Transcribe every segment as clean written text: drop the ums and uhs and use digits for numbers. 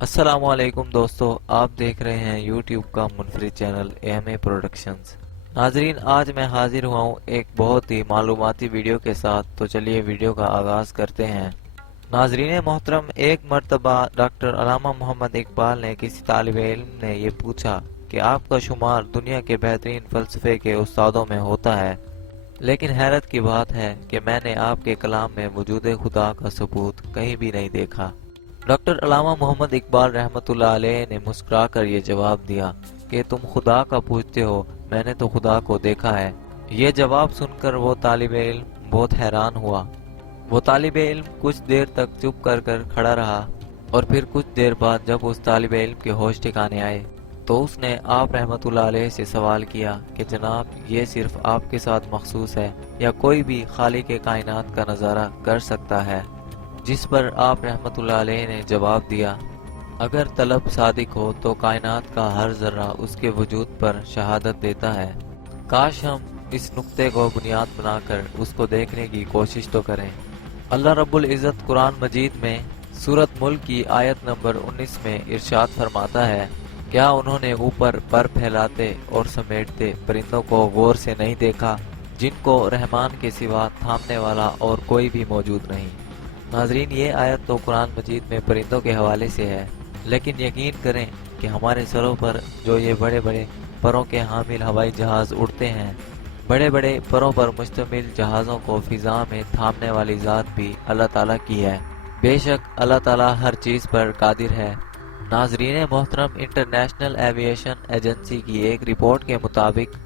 السلام علیکم دوستو، آپ دیکھ رہے ہیں یوٹیوب کا منفرد چینل ایم اے پروڈکشنز۔ ناظرین، آج میں حاضر ہوا ہوں ایک بہت ہی معلوماتی ویڈیو کے ساتھ، تو چلیے ویڈیو کا آغاز کرتے ہیں۔ ناظرین محترم، ایک مرتبہ ڈاکٹر علامہ محمد اقبال نے کسی طالب علم نے یہ پوچھا کہ آپ کا شمار دنیا کے بہترین فلسفے کے استادوں میں ہوتا ہے، لیکن حیرت کی بات ہے کہ میں نے آپ کے کلام میں وجود خدا کا ثبوت کہیں بھی نہیں دیکھا۔ ڈاکٹر علامہ محمد اقبال رحمۃ اللہ علیہ نے مسکرا کر یہ جواب دیا کہ تم خدا کا پوچھتے ہو، میں نے تو خدا کو دیکھا ہے۔ یہ جواب سن کر وہ طالب علم بہت حیران ہوا۔ وہ طالب علم کچھ دیر تک چپ کر کھڑا رہا، اور پھر کچھ دیر بعد جب اس طالب علم کے ہوش ٹھکانے آئے تو اس نے آپ رحمۃ اللہ علیہ سے سوال کیا کہ جناب، یہ صرف آپ کے ساتھ مخصوص ہے یا کوئی بھی خالق کائنات کا نظارہ کر سکتا ہے؟ جس پر آپ رحمۃ اللہ علیہ نے جواب دیا، اگر طلب صادق ہو تو کائنات کا ہر ذرہ اس کے وجود پر شہادت دیتا ہے۔ کاش ہم اس نقطے کو بنیاد بنا کر اس کو دیکھنے کی کوشش تو کریں۔ اللہ رب العزت قرآن مجید میں سورۃ ملک کی آیت نمبر 19 میں ارشاد فرماتا ہے، کیا انہوں نے اوپر پر پھیلاتے اور سمیٹتے پرندوں کو غور سے نہیں دیکھا، جن کو رحمان کے سوا تھامنے والا اور کوئی بھی موجود نہیں۔ ناظرین، یہ آیت تو قرآن مجید میں پرندوں کے حوالے سے ہے، لیکن یقین کریں کہ ہمارے سروں پر جو یہ بڑے بڑے پروں کے حامل ہوائی جہاز اڑتے ہیں، بڑے بڑے پروں پر مشتمل جہازوں کو فضا میں تھامنے والی ذات بھی اللہ تعالیٰ کی ہے۔ بے شک اللہ تعالیٰ ہر چیز پر قادر ہے۔ ناظرین محترم، انٹرنیشنل ایویشن ایجنسی کی ایک رپورٹ کے مطابق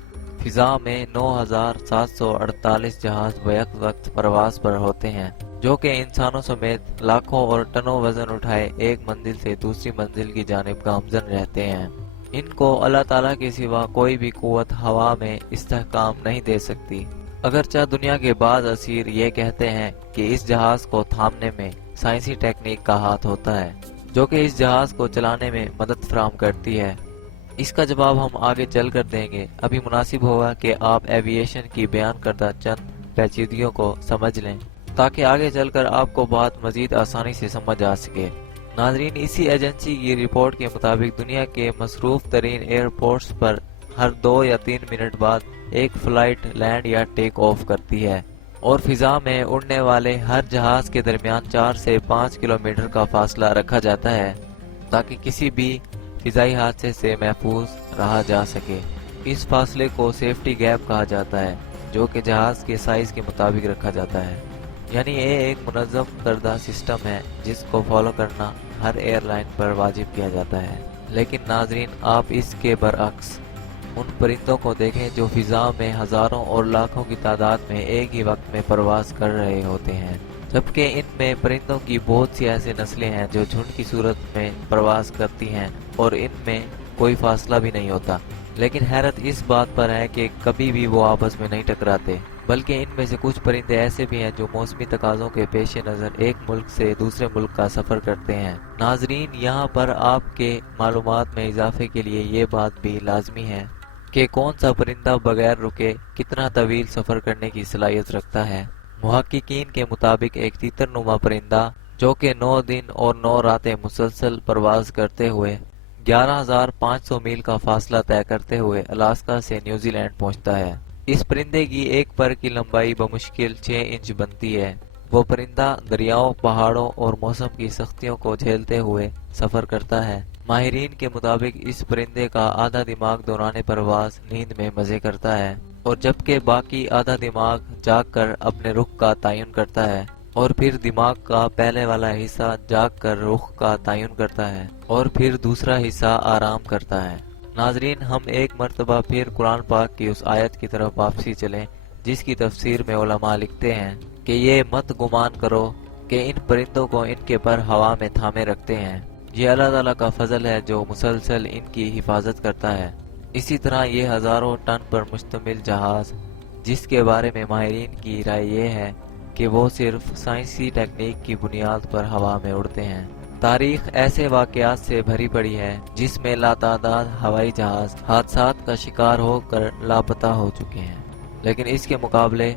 فضا میں 9748 جہاز بیک وقت پرواز پر ہوتے ہیں، جو کہ انسانوں سمیت لاکھوں اور ٹنوں وزن اٹھائے ایک منزل سے دوسری منزل کی جانب گامزن رہتے ہیں۔ ان کو اللہ تعالیٰ کے سوا کوئی بھی قوت ہوا میں استحکام نہیں دے سکتی۔ اگرچہ دنیا کے بعض اسیر یہ کہتے ہیں کہ اس جہاز کو تھامنے میں سائنسی ٹیکنیک کا ہاتھ ہوتا ہے، جو کہ اس جہاز کو چلانے میں مدد فراہم کرتی ہے۔ اس کا جواب ہم آگے چل کر دیں گے۔ ابھی مناسب ہوگا کہ آپ ایویشن کی بیان کردہ چند پیچیدگیوں کو سمجھ لیں، تاکہ آگے چل کر آپ کو بات مزید آسانی سے سمجھ آ سکے۔ ناظرین، اسی ایجنسی کی رپورٹ کے مطابق دنیا کے مصروف ترین ایئرپورٹس پر ہر 2 یا 3 منٹ بعد ایک فلائٹ لینڈ یا ٹیک آف کرتی ہے، اور فضا میں اڑنے والے ہر جہاز کے درمیان 4 سے 5 کلومیٹر کا فاصلہ رکھا جاتا ہے، تاکہ کسی بھی فضائی حادثے سے محفوظ رہا جا سکے۔ اس فاصلے کو سیفٹی گیپ کہا جاتا ہے، جو کہ جہاز کے سائز کے مطابق رکھا جاتا ہے۔ یعنی یہ ایک منظم کردہ سسٹم ہے جس کو فالو کرنا ہر ایئر لائن پر واجب کیا جاتا ہے۔ لیکن ناظرین، آپ اس کے برعکس ان پرندوں کو دیکھیں جو فضا میں ہزاروں اور لاکھوں کی تعداد میں ایک ہی وقت میں پرواز کر رہے ہوتے ہیں، جبکہ ان میں پرندوں کی بہت سی ایسی نسلیں ہیں جو جھنڈ کی صورت میں پرواز کرتی ہیں اور ان میں کوئی فاصلہ بھی نہیں ہوتا۔ لیکن حیرت اس بات پر ہے کہ کبھی بھی وہ آپس میں نہیں ٹکراتے، بلکہ ان میں سے کچھ پرندے ایسے بھی ہیں جو موسمی تقاضوں کے پیش نظر ایک ملک سے دوسرے ملک کا سفر کرتے ہیں۔ ناظرین، یہاں پر آپ کے معلومات میں اضافے کے لیے یہ بات بھی لازمی ہے کہ کون سا پرندہ بغیر رکے کتنا طویل سفر کرنے کی صلاحیت رکھتا ہے۔ محققین کے مطابق ایک تیتر نما پرندہ جو کہ 9 دن اور 9 راتیں مسلسل پرواز کرتے ہوئے 11,500 میل کا فاصلہ طے کرتے ہوئے الاسکا سے نیوزی لینڈ پہنچتا ہے۔ اس پرندے کی ایک پر کی لمبائی بمشکل 6 انچ بنتی ہے۔ وہ پرندہ دریاؤں، پہاڑوں اور موسم کی سختیوں کو جھیلتے ہوئے سفر کرتا ہے۔ ماہرین کے مطابق اس پرندے کا آدھا دماغ دوران پرواز نیند میں مزے کرتا ہے، اور جبکہ باقی آدھا دماغ جاگ کر اپنے رخ کا تعین کرتا ہے، اور پھر دماغ کا پہلے والا حصہ جاگ کر رخ کا تعین کرتا ہے، اور پھر دوسرا حصہ آرام کرتا ہے۔ ناظرین، ہم ایک مرتبہ پھر قرآن پاک کی اس آیت کی طرف واپسی چلیں جس کی تفسیر میں علماء لکھتے ہیں کہ یہ مت گمان کرو کہ ان پرندوں کو ان کے پر ہوا میں تھامے رکھتے ہیں، یہ اللہ تعالیٰ کا فضل ہے جو مسلسل ان کی حفاظت کرتا ہے۔ اسی طرح یہ ہزاروں ٹن پر مشتمل جہاز، جس کے بارے میں ماہرین کی رائے یہ ہے کہ وہ صرف سائنسی ٹیکنیک کی بنیاد پر ہوا میں اڑتے ہیں۔ تاریخ ایسے واقعات سے بھری پڑی ہے جس میں لاتعداد ہوائی جہاز حادثات کا شکار ہو کر لاپتہ ہو چکے ہیں، لیکن اس کے مقابلے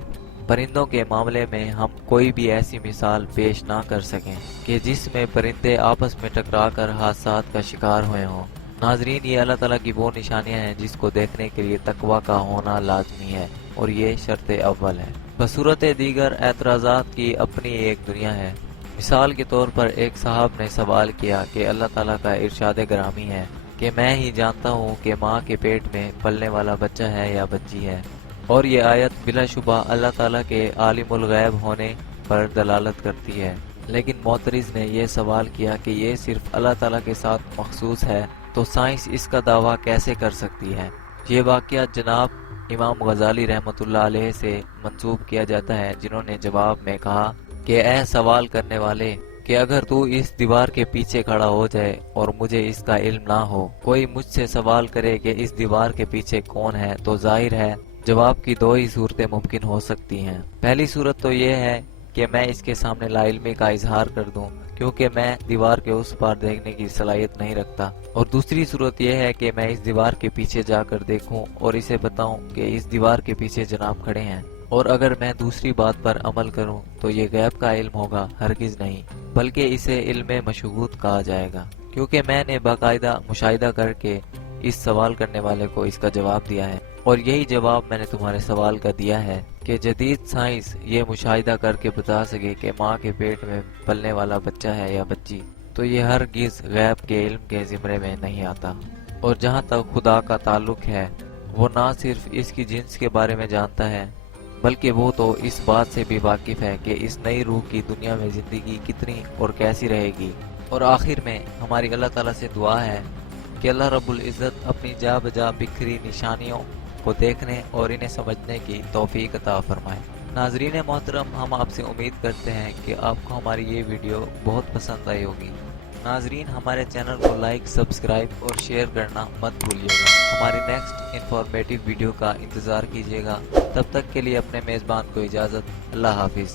پرندوں کے معاملے میں ہم کوئی بھی ایسی مثال پیش نہ کر سکیں کہ جس میں پرندے آپس میں ٹکرا کر حادثات کا شکار ہوئے ہوں۔ ناظرین، یہ اللہ تعالیٰ کی وہ نشانیاں ہیں جس کو دیکھنے کے لیے تقویٰ کا ہونا لازمی ہے، اور یہ شرط اول ہے۔ بصورت دیگر اعتراضات کی اپنی ایک دنیا ہے۔ مثال کے طور پر ایک صاحب نے سوال کیا کہ اللہ تعالیٰ کا ارشاد گرامی ہے کہ میں ہی جانتا ہوں کہ ماں کے پیٹ میں پلنے والا بچہ ہے یا بچی ہے، اور یہ آیت بلا شبہ اللہ تعالیٰ کے عالم الغیب ہونے پر دلالت کرتی ہے، لیکن معترض نے یہ سوال کیا کہ یہ صرف اللہ تعالیٰ کے ساتھ مخصوص ہے تو سائنس اس کا دعویٰ کیسے کر سکتی ہے؟ یہ واقعہ جناب امام غزالی رحمۃ اللہ علیہ سے منسوب کیا جاتا ہے، جنہوں نے جواب میں کہا کہ اے سوال کرنے والے، کہ اگر تو اس دیوار کے پیچھے کھڑا ہو جائے اور مجھے اس کا علم نہ ہو، کوئی مجھ سے سوال کرے کہ اس دیوار کے پیچھے کون ہے، تو ظاہر ہے جواب کی دو ہی صورتیں ممکن ہو سکتی ہیں۔ پہلی صورت تو یہ ہے کہ میں اس کے سامنے لا علمی کا اظہار کر دوں، کیونکہ میں دیوار کے اس پار دیکھنے کی صلاحیت نہیں رکھتا، اور دوسری صورت یہ ہے کہ میں اس دیوار کے پیچھے جا کر دیکھوں اور اسے بتاؤں کہ اس دیوار کے پیچھے جناب کھڑے ہیں، اور اگر میں دوسری بات پر عمل کروں تو یہ غیب کا علم ہوگا، ہرگز نہیں، بلکہ اسے علم مشہود کہا جائے گا، کیونکہ میں نے باقاعدہ مشاہدہ کر کے اس سوال کرنے والے کو اس کا جواب دیا ہے، اور یہی جواب میں نے تمہارے سوال کا دیا ہے کہ جدید سائنس یہ مشاہدہ کر کے بتا سکے کہ ماں کے پیٹ میں پلنے والا بچہ ہے یا بچی، تو یہ ہرگز غیب کے علم کے زمرے میں نہیں آتا۔ اور جہاں تک خدا کا تعلق ہے، وہ نہ صرف اس کی جنس کے بارے میں جانتا ہے، بلکہ وہ تو اس بات سے بھی واقف ہے کہ اس نئی روح کی دنیا میں زندگی کتنی اور کیسی رہے گی۔ اور آخر میں ہماری اللہ تعالیٰ سے دعا ہے کہ اللہ رب العزت اپنی جا بجا بکھری نشانیوں کو دیکھنے اور انہیں سمجھنے کی توفیق عطا فرمائے۔ ناظرین محترم، ہم آپ سے امید کرتے ہیں کہ آپ کو ہماری یہ ویڈیو بہت پسند آئی ہوگی۔ ناظرین، ہمارے چینل کو لائک، سبسکرائب اور شیئر کرنا مت بھولیے گا۔ ہماری نیکسٹ انفارمیٹیو ویڈیو کا انتظار کیجیے گا۔ تب تک کے لیے اپنے میزبان کو اجازت۔ اللہ حافظ۔